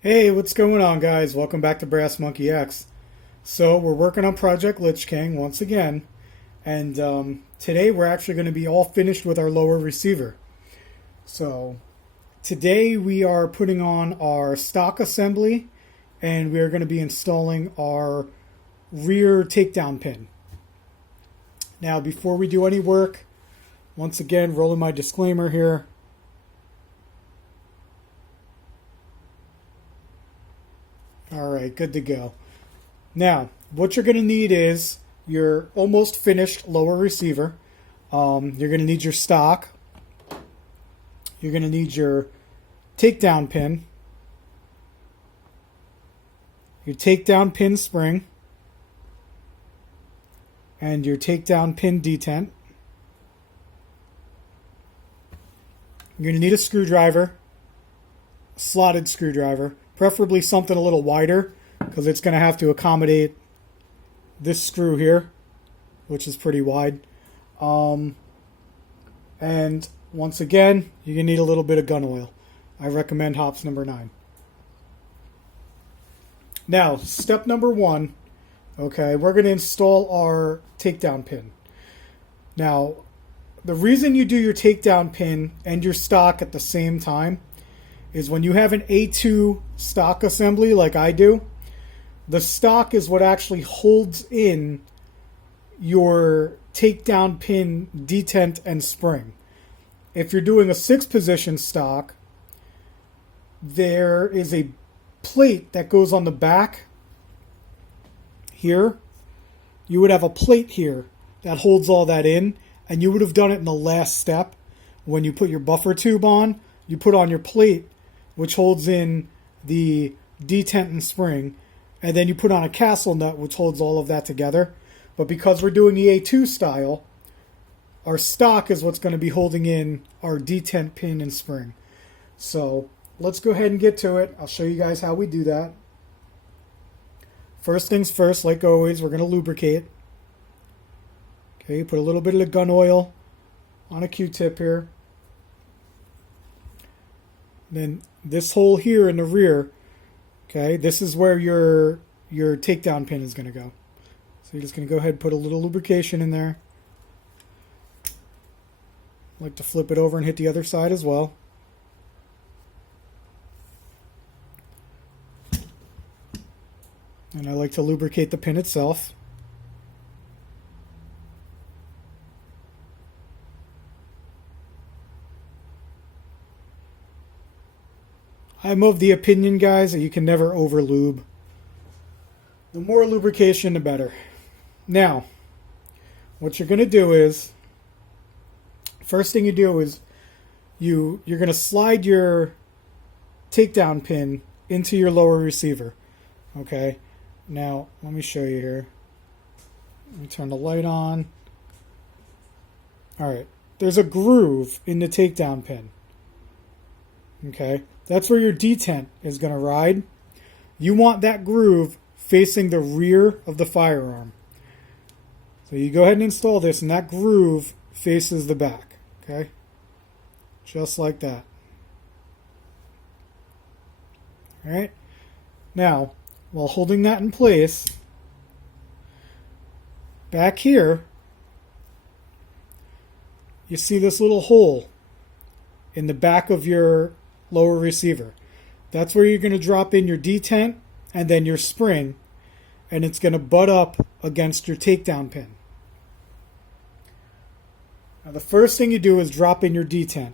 Hey, what's going on, guys? Welcome back to Brassmonke X. So we're working on Project Lich King once again, and today we're actually going to be all finished with our lower receiver. So today we are putting on our stock assembly, and we are going to be installing our rear takedown pin. Now, before we do any work, once again, rolling my disclaimer here. All right, good to go. Now, what you're going to need is your almost finished lower receiver. You're going to need your stock. You're going to need your takedown pin, your takedown pin spring, and your takedown pin detent. You're going to need a screwdriver, a slotted screwdriver, preferably something a little wider because it's going to have to accommodate this screw here, which is pretty wide. And once again, you're going to need a little bit of gun oil. I recommend hops number 9. Now, step number 1, okay, we're going to install our takedown pin. Now, the reason you do your takedown pin and your stock at the same time is when you have an A2 stock assembly like I do, the stock is what actually holds in your takedown pin detent and spring. If you're doing a 6-position stock, there is a plate that goes on the back here. You would have a plate here that holds all that in, and you would have done it in the last step. When you put your buffer tube on, you put on your plate, which holds in the detent and spring, and then you put on a castle nut, which holds all of that together. But because we're doing the A2 style, our stock is what's going to be holding in our detent pin and spring. So let's go ahead and get to it. I'll show you guys how we do that. First things first, like always, we're going to lubricate. Okay, put a little bit of the gun oil on a Q-tip here. Then this hole here in the rear, okay, this is where your takedown pin is going to go. So you're just going to go ahead and put a little lubrication in there. I like to flip it over and hit the other side as well. And I like to lubricate the pin itself. I'm of the opinion, guys, that you can never over lube. The more lubrication, the better. Now, what you're going to do is, first thing you do is you're going to slide your takedown pin into your lower receiver. Okay, now let me show you here. Let me turn the light on. All right, there's a groove in the takedown pin. Okay, that's where your detent is going to ride. You want that groove facing the rear of the firearm. So you go ahead and install this, and that groove faces the back. Okay, just like that. All right, now while holding that in place, back here, you see this little hole in the back of your lower receiver. That's where you're going to drop in your detent and then your spring, and it's going to butt up against your takedown pin. Now the first thing you do is drop in your detent.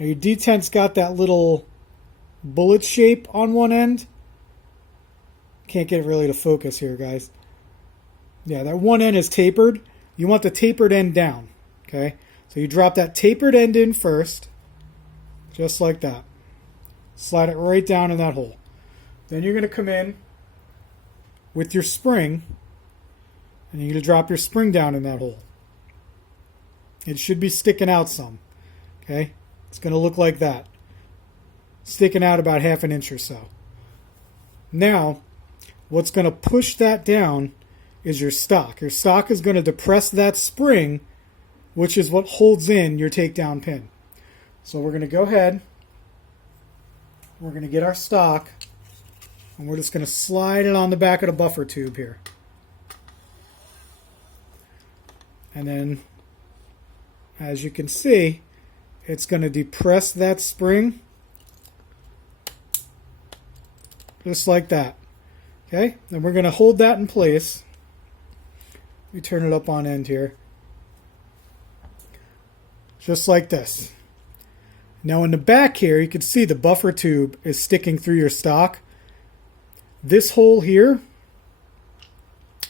Now your detent's got that little bullet shape on one end. Can't get really to focus here, guys. Yeah, that one end is tapered. You want the tapered end down. Okay, so you drop that tapered end in first, just like that. Slide it right down in that hole. Then you're going to come in with your spring, and you're going to drop your spring down in that hole. It should be sticking out some. Okay, it's going to look like that, sticking out about half an inch or so. Now, what's going to push that down is your stock. Your stock is going to depress that spring, which is what holds in your takedown pin. So we're going to go ahead we're going to get our stock, and we're just going to slide it on the back of the buffer tube here. And then, as you can see, it's going to depress that spring just like that. Okay, then we're going to hold that in place. Let me turn it up on end here. Just like this. Now in the back here, you can see the buffer tube is sticking through your stock. This hole here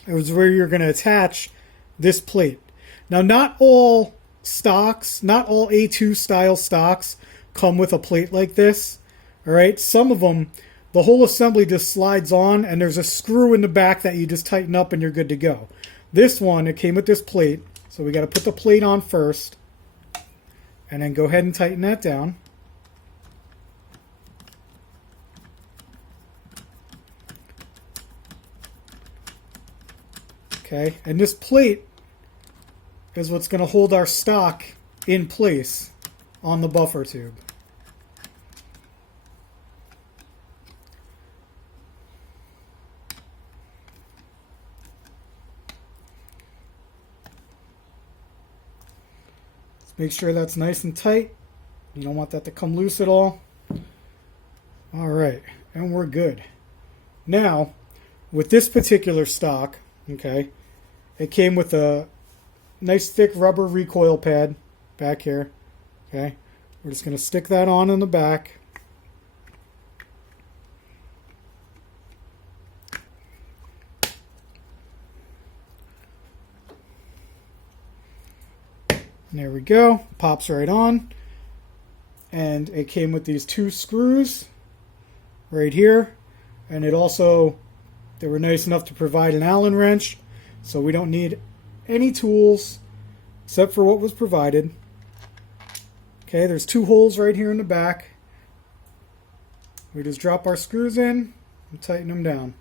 is where you're going to attach this plate. Now not all stocks, not all A2 style stocks come with a plate like this. All right, some of them, the whole assembly just slides on and there's a screw in the back that you just tighten up and you're good to go. This one, it came with this plate, so we got to put the plate on first and then go ahead and tighten that down. Okay, and this plate is what's going to hold our stock in place on the buffer tube. Make sure that's nice and tight. You don't want that to come loose at all. All right, and we're good. Now, with this particular stock, okay, it came with a nice thick rubber recoil pad back here. Okay, we're just going to stick that on in the back. There we go. Pops right on. And it came with these two screws right here. And it also, they were nice enough to provide an Allen wrench. So we don't need any tools except for what was provided. Okay, there's two holes right here in the back. We just drop our screws in and tighten them down.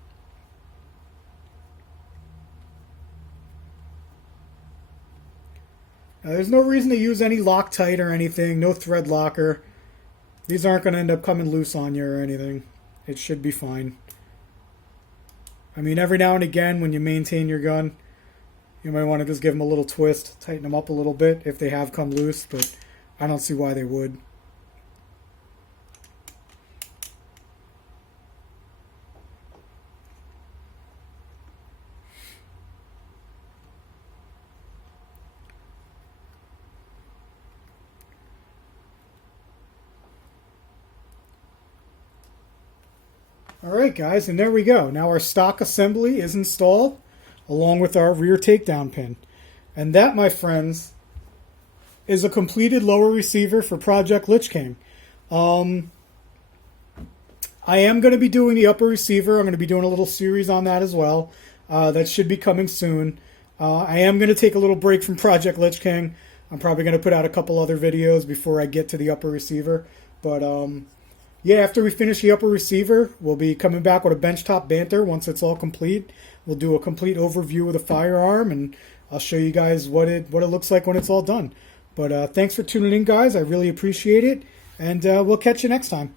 Now, there's no reason to use any Loctite or anything, no thread locker. These aren't going to end up coming loose on you or anything. It should be fine. I mean, every now and again when you maintain your gun, you might want to just give them a little twist, tighten them up a little bit if they have come loose, but I don't see why they would. Alright guys, and there we go. Now our stock assembly is installed along with our rear takedown pin. And that, my friends, is a completed lower receiver for Project Lich King. I am going to be doing the upper receiver. I'm going to be doing a little series on that as well. That should be coming soon. I am going to take a little break from Project Lich King. I'm probably going to put out a couple other videos before I get to the upper receiver. But yeah, after we finish the upper receiver, we'll be coming back with a benchtop banter once it's all complete. We'll do a complete overview of the firearm, and I'll show you guys what it looks like when it's all done. But thanks for tuning in, guys. I really appreciate it, and we'll catch you next time.